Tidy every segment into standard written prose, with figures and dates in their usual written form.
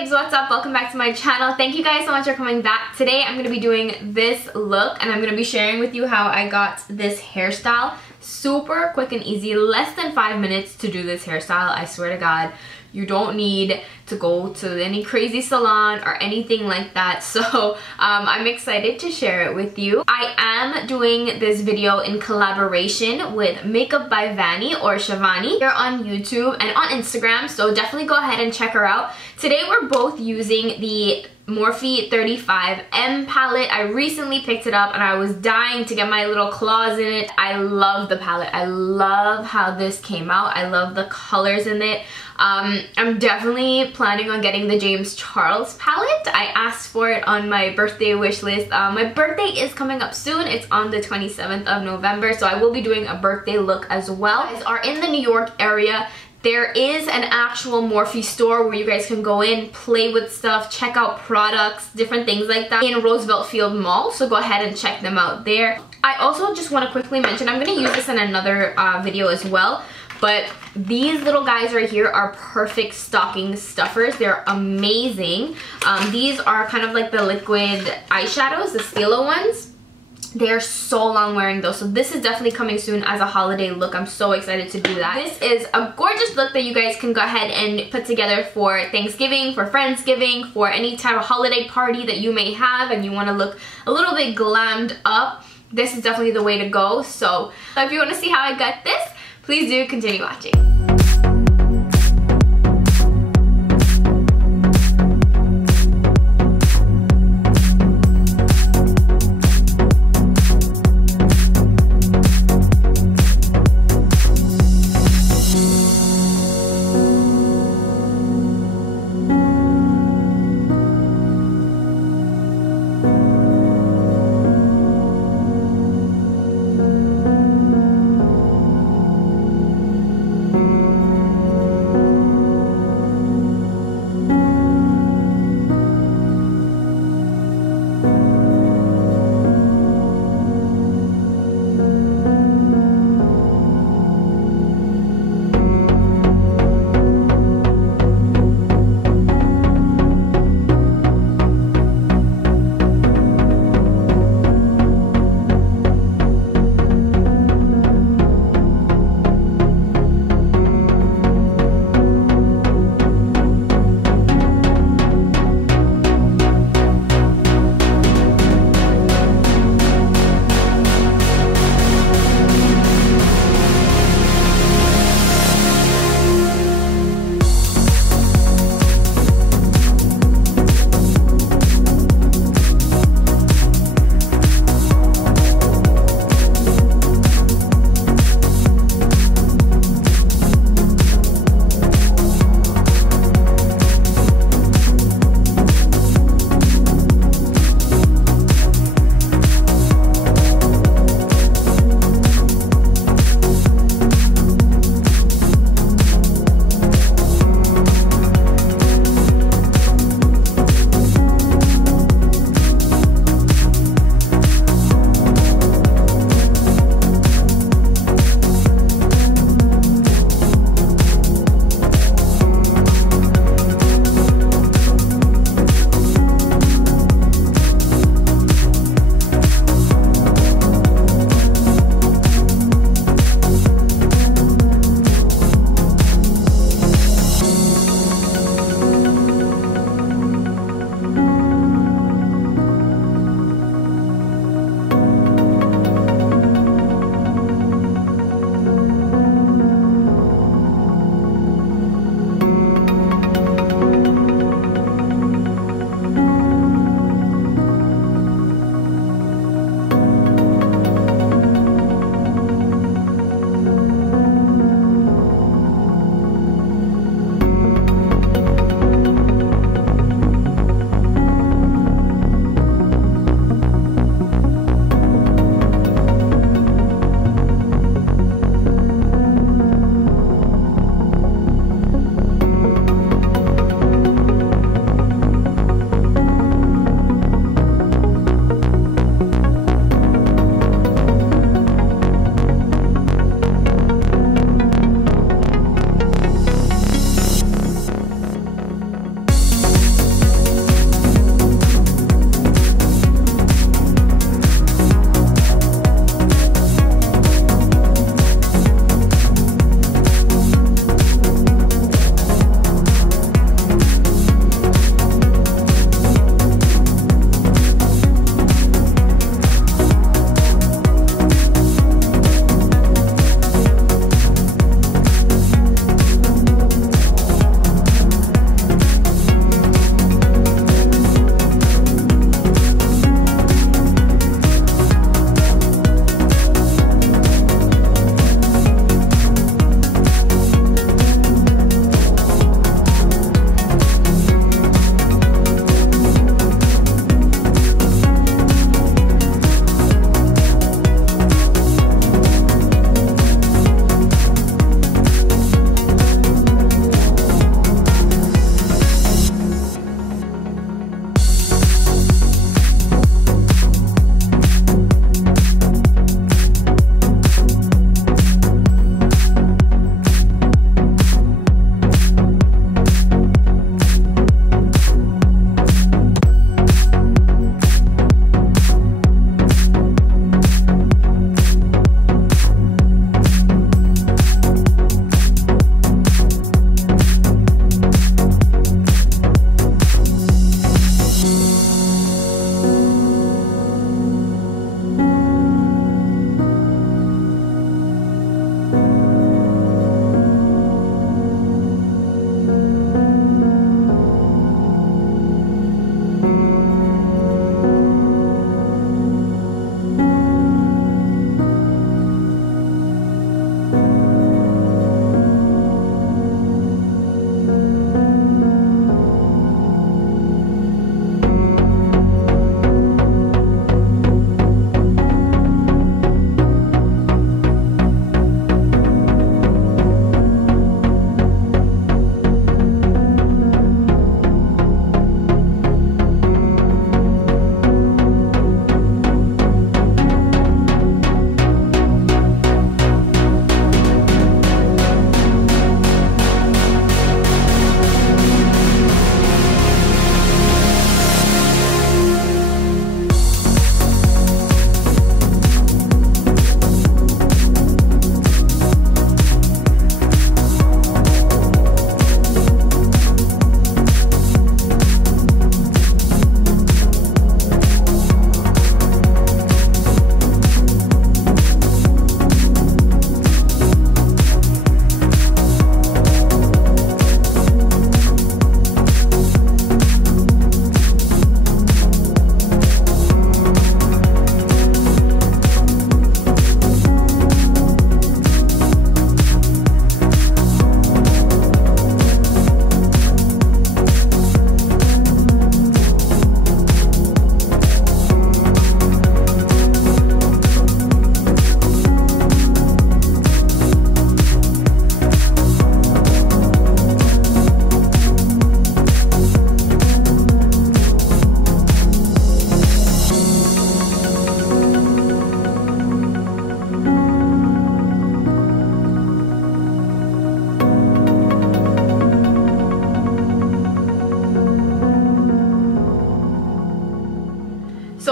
babes, what's up? Welcome back to my channel. Thank you guys so much for coming back. Today I'm going to be doing this look and I'm going to be sharing with you how I got this hairstyle. Super quick and easy, less than 5 minutes to do this hairstyle. I swear to God, you don't need to go to any crazy salon or anything like that. So I'm excited to share it with you. I am doing this video in collaboration with Makeup by Vani or Vani here on YouTube and on Instagram. So definitely go ahead and check her out. Today we're both using the Morphe 35M palette. I recently picked it up and I was dying to get my little claws in it. I love the palette. I love how this came out. I love the colors in it. I'm definitely planning on getting the James Charles palette. I asked for it on my birthday wish list. My birthday is coming up soon. It's on the 27th of November, so I will be doing a birthday look as well. If you guys are in the New York area, there is an actual Morphe store where you guys can go in, play with stuff, check out products, different things like that in Roosevelt Field Mall, so go ahead and check them out there. I also just want to quickly mention, I'm going to use this in another video as well, but these little guys right here are perfect stocking stuffers. They're amazing. These are kind of like the liquid eyeshadows, the Stila ones. They're so long wearing though, so this is definitely coming soon as a holiday look. I'm so excited to do that. This is a gorgeous look that you guys can go ahead and put together for Thanksgiving, for Friendsgiving, for any type of holiday party that you may have and you want to look a little bit glammed up. This is definitely the way to go. So if you want to see how I got this, please do continue watching.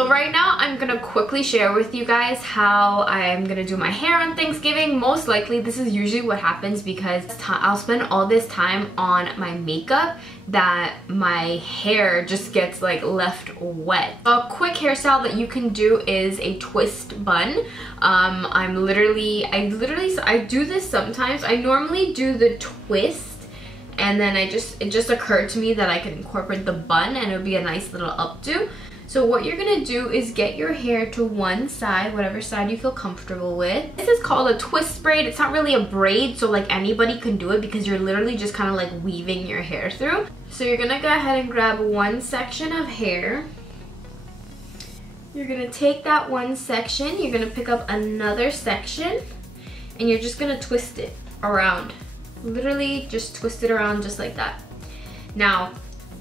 So right now I'm gonna quickly share with you guys how I'm gonna do my hair on Thanksgiving. Most likely this is usually what happens because I'll spend all this time on my makeup that my hair just gets like left wet. A quick hairstyle that you can do is a twist bun. I do this sometimes. I normally do the twist, and then it just occurred to me that I could incorporate the bun and it would be a nice little updo. So what you're gonna do is get your hair to one side, whatever side you feel comfortable with. This is called a twist braid. It's not really a braid, so like anybody can do it because you're literally just kind of like weaving your hair through. So you're gonna go ahead and grab one section of hair. You're gonna take that one section, you're gonna pick up another section, and you're just gonna twist it around. Literally just twist it around just like that. Now,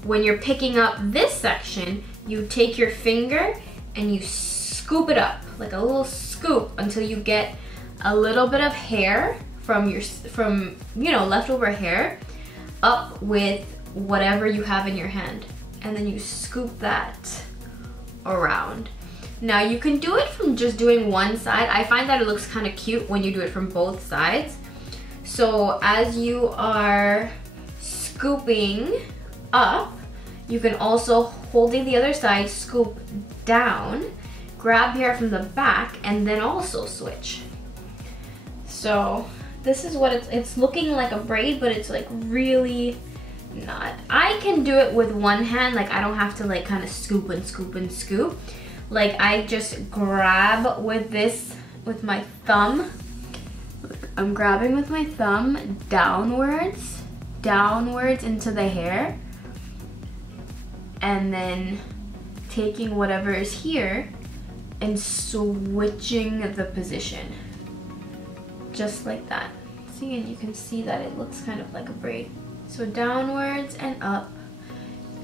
when you're picking up this section, you take your finger and you scoop it up, like a little scoop, until you get a little bit of hair from leftover hair up with whatever you have in your hand. And then you scoop that around. Now you can do it from just doing one side. I find that it looks kind of cute when you do it from both sides. So as you are scooping up, you can also, holding the other side, scoop down, grab hair from the back, and then also switch. So this is what it's looking like a braid, but it's like really not. I can do it with one hand, like I don't have to like kind of scoop and scoop and scoop. Like I just grab with this, with my thumb. I'm grabbing with my thumb downwards into the hair, and then taking whatever is here and switching the position. Just like that. See, and you can see that it looks kind of like a braid. So downwards and up,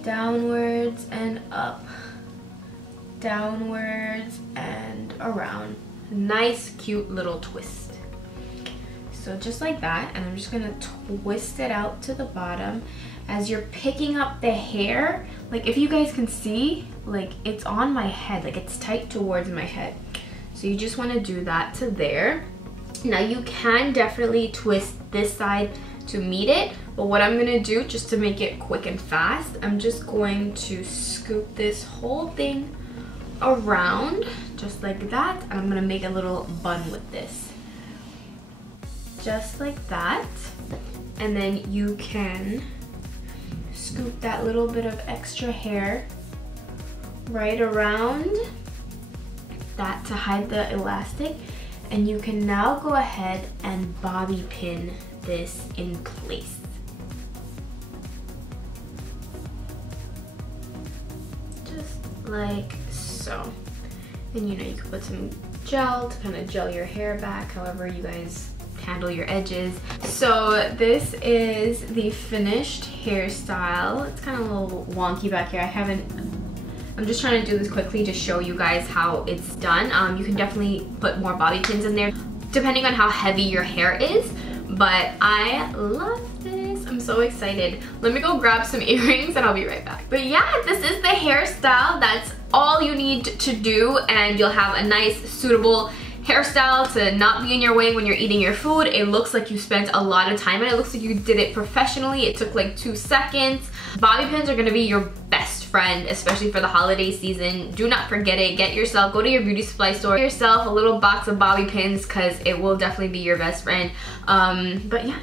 downwards and up, downwards and around. Nice, cute little twist. So just like that, and I'm just gonna twist it out to the bottom. As you're picking up the hair, like if you guys can see, like it's on my head, like it's tight towards my head. So you just wanna do that to there. Now you can definitely twist this side to meet it, but what I'm gonna do, just to make it quick and fast, I'm just going to scoop this whole thing around, just like that, and I'm gonna make a little bun with this. Just like that, and then you can scoop that little bit of extra hair right around that to hide the elastic, and you can now go ahead and bobby pin this in place. Just like so. And you know, you can put some gel to kind of gel your hair back, however you guys handle your edges. So this is the finished hairstyle. It's kind of a little wonky back here. I'm just trying to do this quickly to show you guys how it's done. You can definitely put more bobby pins in there depending on how heavy your hair is, but I love this. I'm so excited. Let me go grab some earrings and I'll be right back. But yeah, this is the hairstyle. That's all you need to do, and you'll have a nice, suitable hairstyle to not be in your way when you're eating your food. It looks like you spent a lot of time and it looks like you did it professionally. It took like 2 seconds. Bobby pins are gonna be your best friend, especially for the holiday season. Do not forget it. Go to your beauty supply store, get yourself a little box of bobby pins because it will definitely be your best friend. But yeah,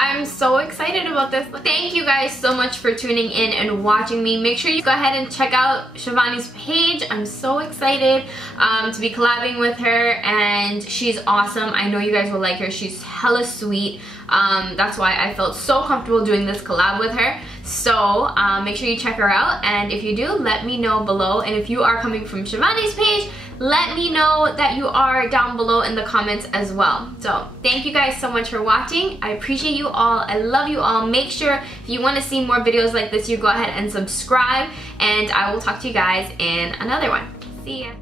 I'm so excited about this. Thank you guys so much for tuning in and watching me. Make sure you go ahead and check out Shivani's page. I'm so excited to be collabing with her, and she's awesome. I know you guys will like her. She's hella sweet. That's why I felt so comfortable doing this collab with her. So make sure you check her out, and if you do, let me know below. And if you are coming from Shivani's page, let me know that you are down below in the comments as well. So thank you guys so much for watching. I appreciate you all. I love you all. Make sure if you want to see more videos like this, you go ahead and subscribe, and I will talk to you guys in another one. See ya.